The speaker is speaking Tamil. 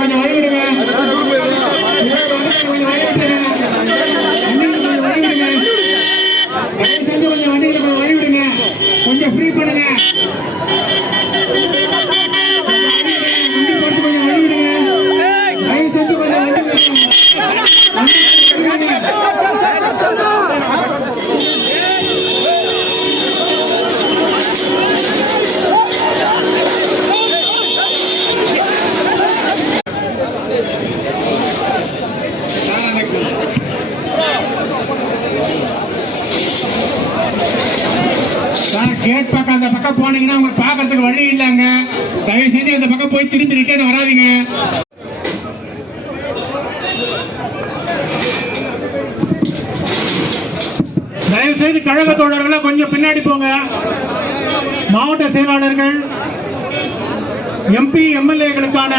கொஞ்சம் வழிவிடுங்க. கொஞ்சம் வண்டிகளை கொஞ்சம் வழிவிடுங்க. கொஞ்சம் ஃப்ரீ பண்ணுங்க. வண்டி போட்டு கொஞ்சம் வழிவிடுங்க. தயவு செஞ்சு கொஞ்சம் வழிவிடுங்க. கேட் பக்கம் அந்த பக்கம் போனீங்கன்னா உங்களுக்கு பார்க்கறதுக்கு வழி இல்லைங்க. தயவு செஞ்சு அந்த பக்கம் போய் திரும்பி ரிட்டர்ன் வராதீங்க. தயவு செய்து கழக தோழர்களை கொஞ்சம் பின்னாடி போங்க. மாவட்ட செயலாளர்கள், MP, MLA களுக்கான